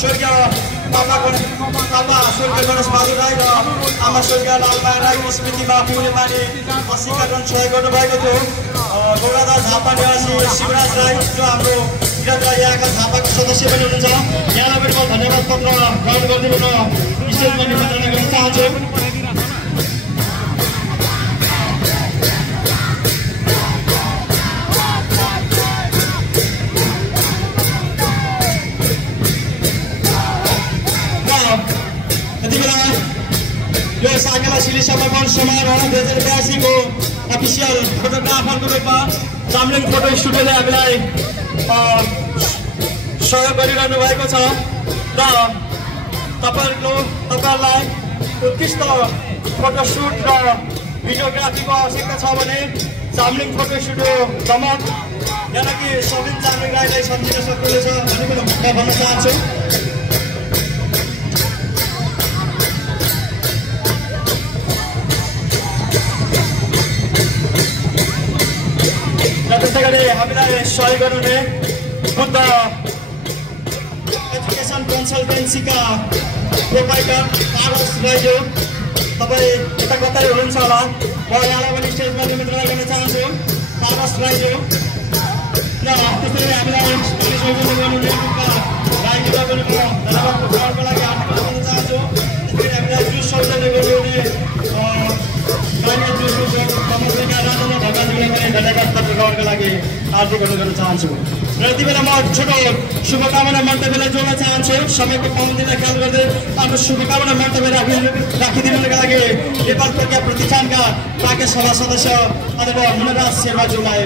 स्वर्गीय पापा स्वर्गीय गणेश बहादुर राई र आमा स्वर्गीय लालमाया राईको स्मृतिमा पिउने पानी टिकाकरण सहयोग गर्नुभएको थियो। गौडादास झापा निवासी शिवराज राई जो हाम्रो यहाँका झापाको सदस्य पनि हुनुहुन्छ, यहाँलाई पनि म धन्यवाद पत्र ग्रहण गरिदिनु र स्टेजमा निमन्त्रणा गर्न चाहन्छु। यो साकेला सिली समर्पण समारोह 2082 को अफिसियल फोटोग्राफरको रूपमा जामलिङ फोटो स्टुडियोले हामीलाई सहयोग गरिरहनु भएको छ र तपाईहरुलाई उत्कृष्ट फोटोसुट र भिडियोग्राफीको आवश्यकता छ भने जामलिङ फोटो स्टुडियो दमक यानि सबिन जामलिङ राईलाई सम्झिन सक्नुहुनेछ भनेको म भन्न चाहन्छु। त्यसै गरी हामीलाई सहयोग गर्नुहुने बुद्ध एजुकेसन कन्सल्टेन्सीका प्रोपाइटर पारस राईज्यू, तपाईँ यता कतै हुनुहुन्छ होला, म यहाँलाई पनि स्टेजमा निमन्त्रणा गर्न चाहन्छु। पारस राईज्यू र त्यसै गरी हामीलाई सहयोग गर्नुहुने राईज्यूलाई पनि म धन्यवाद प्रदानको लागि हार्दिक गर्न चाहन्छु। त्यसै गरी हामीलाई जुस सौजन्य गर्नुहुने धन्यवाद लागि हार्दिक अनुरोध गर्न चाहन्छु। र यति बेला म छोटो शुभकामना मन्तव्यलाई जोड्न चाहन्छु। समयको पाबन्दीलाई ख्याल गर्दै आफ्नो शुभकामना मन्तव्य राखिदिनुका लागि नेपाल प्रज्ञा प्रतिष्ठानका पाके सभा सदस्य अथवा मुनराज शेर्पाज्यूलाई